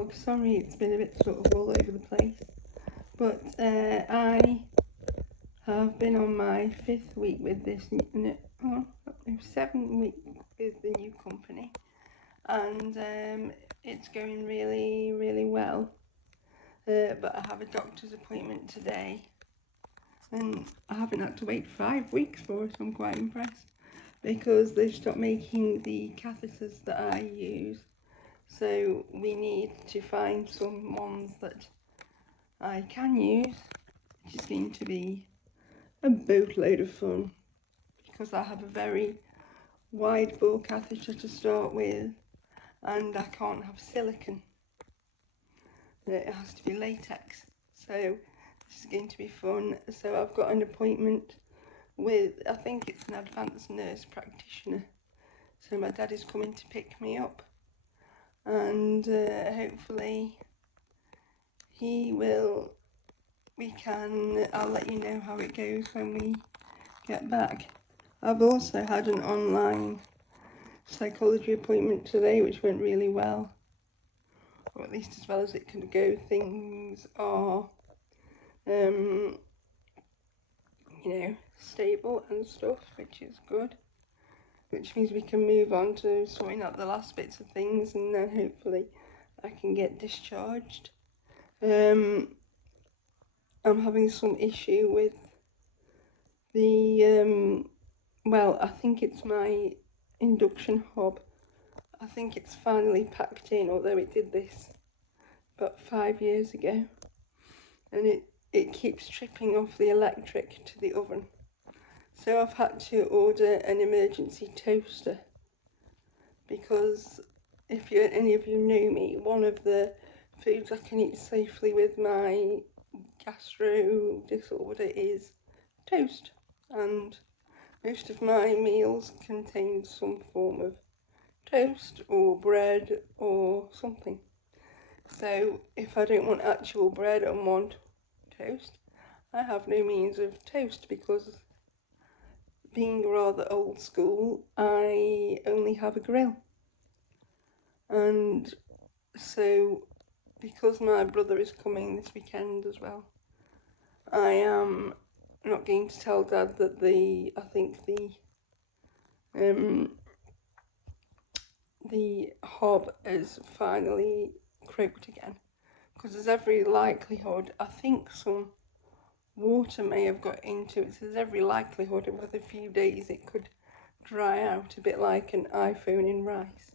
vlog. Sorry, it's been a bit sort of all over the place. But I have been on my 5th week with this, 7th week with the new company. And it's going really, really well. But I have a doctor's appointment today. And I haven't had to wait 5 weeks for it, so I'm quite impressed. Because they've stopped making the catheters that I use. So we need to find some ones that I can use, which is going to be a boatload of fun. Because I have a very wide bore catheter to start with, and I can't have silicone. It has to be latex. So this is going to be fun. So I've got an appointment with, I think it's an advanced nurse practitioner. So my dad is coming to pick me up, and hopefully I'll let you know how it goes when we get back. I've also had an online psychology appointment today, which went really well, or at least as well as it could go. Things are stable and stuff, which is good, which means we can move on to sorting out the last bits of things, and then hopefully I can get discharged. I'm having some issue with the I think it's my induction hob. I think it's finally packed in, although it did this about 5 years ago, and it keeps tripping off the electric to the oven. So I've had to order an emergency toaster, because if any of you know me, one of the foods I can eat safely with my gastro disorder is toast, and most of my meals contain some form of toast or bread or something. So if I don't want actual bread and want toast, I have no means of toast, because being rather old school, I only have a grill. And so because my brother is coming this weekend as well, I am not going to tell Dad that I think the hob is finally croaked again, because there's every likelihood, I think some water may have got into it, so there's every likelihood with a few days it could dry out a bit like an iPhone in rice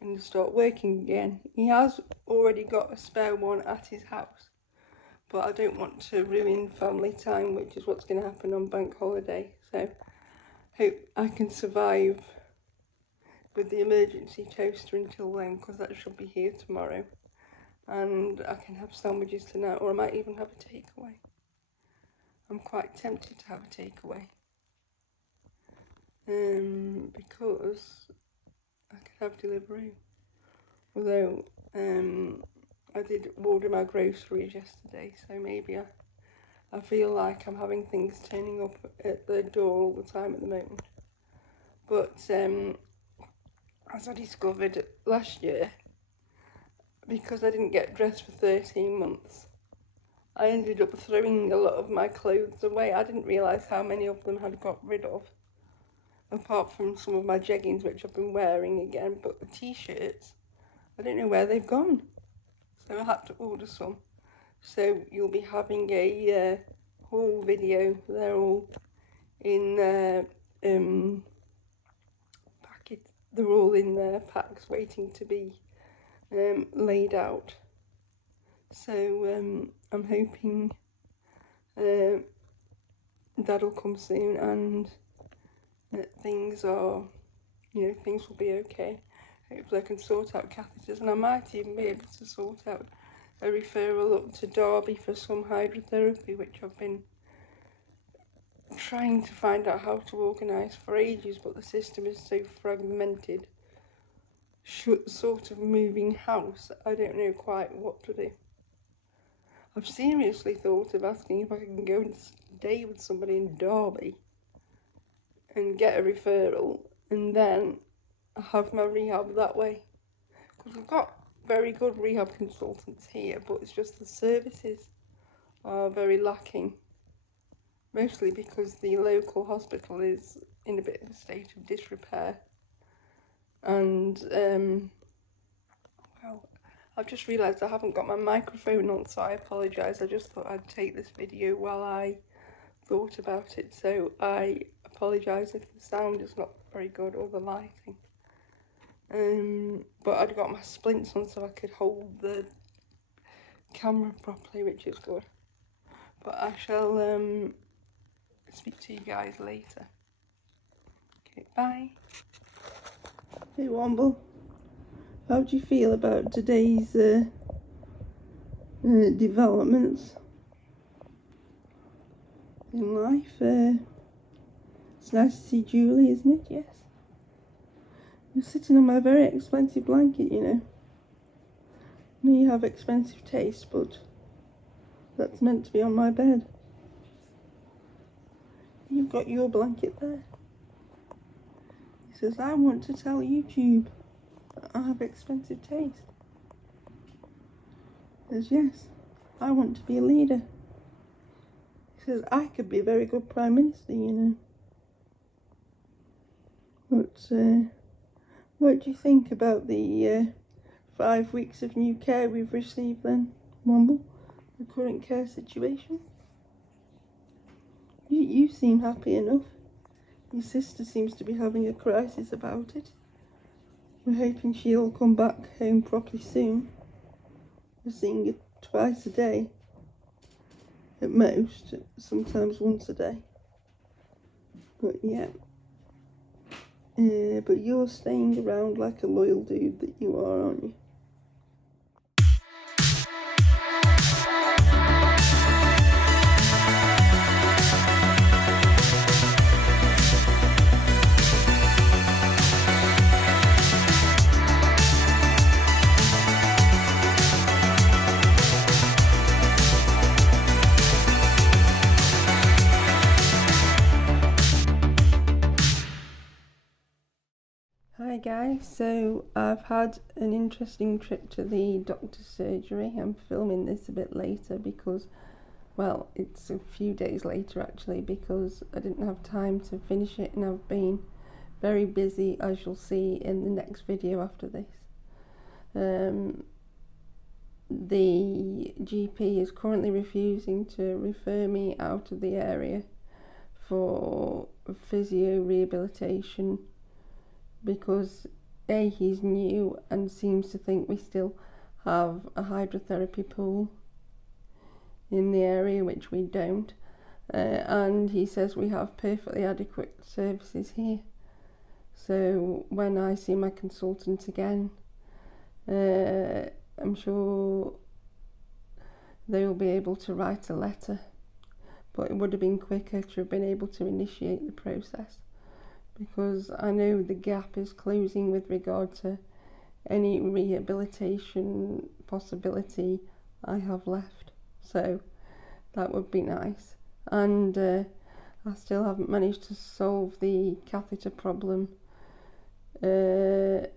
and start working again. He has already got a spare one at his house, but I don't want to ruin family time, which is what's going to happen on bank holiday. So hope I can survive with the emergency toaster until then, because that should be here tomorrow, and I can have sandwiches tonight, or I might even have a takeaway. I'm quite tempted to have a takeaway, because I can have delivery. Although I did order my groceries yesterday, so maybe I feel like I'm having things turning up at the door all the time at the moment. But as I discovered last year, because I didn't get dressed for 13 months, I ended up throwing a lot of my clothes away. I didn't realise how many of them had got rid of, apart from some of my jeggings, which I've been wearing again. But the t-shirts, I don't know where they've gone, so I had to order some. So you'll be having a haul video. They're all in packets. They're all in their packs, waiting to be laid out. So I'm hoping that'll come soon, and that things will be okay. Hopefully I can sort out catheters, and I might even be able to sort out a referral up to Derby for some hydrotherapy, which I've been trying to find out how to organise for ages, but the system is so fragmented. Sort of moving house, I don't know quite what to do. I've seriously thought of asking if I can go and stay with somebody in Derby and get a referral, and then have my rehab that way. Because we've got very good rehab consultants here, but it's just the services are very lacking, mostly because the local hospital is in a bit of a state of disrepair. And well, I've just realised I haven't got my microphone on, so I apologise. I just thought I'd take this video while I thought about it, so I apologise if the sound is not very good or the lighting. But I'd got my splints on so I could hold the camera properly, which is good. But I shall speak to you guys later. Okay, bye. Hey Womble, how do you feel about today's developments in life? It's nice to see Julie, isn't it? Yes. You're sitting on my very expensive blanket, you know. I know you have expensive taste, but that's meant to be on my bed. You've got your blanket there. He says, I want to tell YouTube that I have expensive taste. He says, yes, I want to be a leader. He says, I could be a very good Prime Minister, you know. But what do you think about the 5 weeks of new care we've received then, Womble? The current care situation? You seem happy enough. Your sister seems to be having a crisis about it. We're hoping she'll come back home properly soon. We're seeing her twice a day, at most, sometimes once a day. But yeah. But you're staying around like a loyal dude that you are, aren't you? Hi guys, so I've had an interesting trip to the doctor's surgery. I'm filming this a bit later because, well, it's a few days later actually, because I didn't have time to finish it and I've been very busy, as you'll see in the next video after this. The GP is currently refusing to refer me out of the area for physio rehabilitation because A, he's new and seems to think we still have a hydrotherapy pool in the area, which we don't, and he says we have perfectly adequate services here. So when I see my consultant again, I'm sure they will be able to write a letter, but it would have been quicker to have been able to initiate the process, because I know the gap is closing with regard to any rehabilitation possibility I have left. So that would be nice. And I still haven't managed to solve the catheter problem. He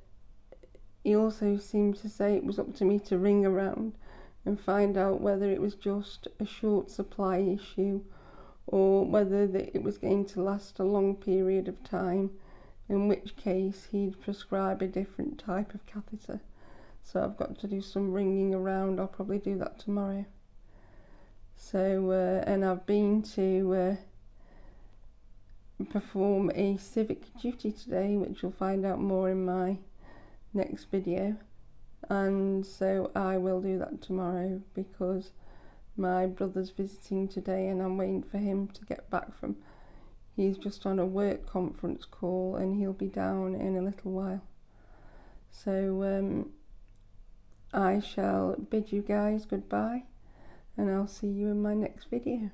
also seemed to say it was up to me to ring around and find out whether it was just a short supply issue or whether it was going to last a long period of time, in which case he'd prescribe a different type of catheter. So I've got to do some ringing around. I'll probably do that tomorrow. So and I've been to perform a civic duty today, which you'll find out more in my next video, and so I will do that tomorrow because my brother's visiting today and I'm waiting for him to get back from, he's just on a work conference call and he'll be down in a little while. So I shall bid you guys goodbye and I'll see you in my next video.